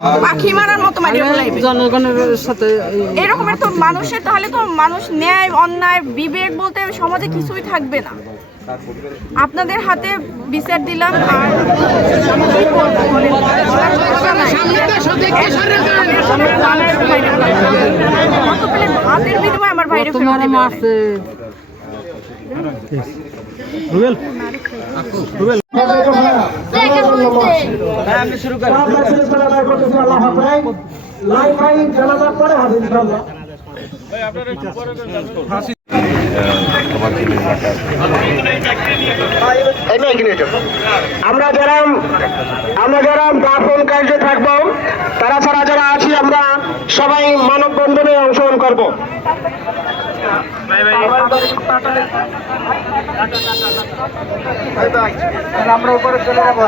পাখি মারার মতো মারিয়ে ফেলাইবে জনগণের সাথে এরকমের তো মানুষের, তাহলে তো মানুষ ন্যায় অন্যায় বিবেক বলতে সমাজে কিছুই থাকবে না। আপনাদের হাতে বিচার দিলাম। আর কি বলবো বলেন? কত প্লেট ভাতের বিনিময়ে আমার ভাইরে ফেরত তোমার দিবে। মারছে আমরা যারা দাফন কার্যে থাকবো, তারা ছাড়া যারা আছি আমরা সবাই মানববন্ধনে অংশগ্রহণ করবো। আমরা উপরে চলে যাবো।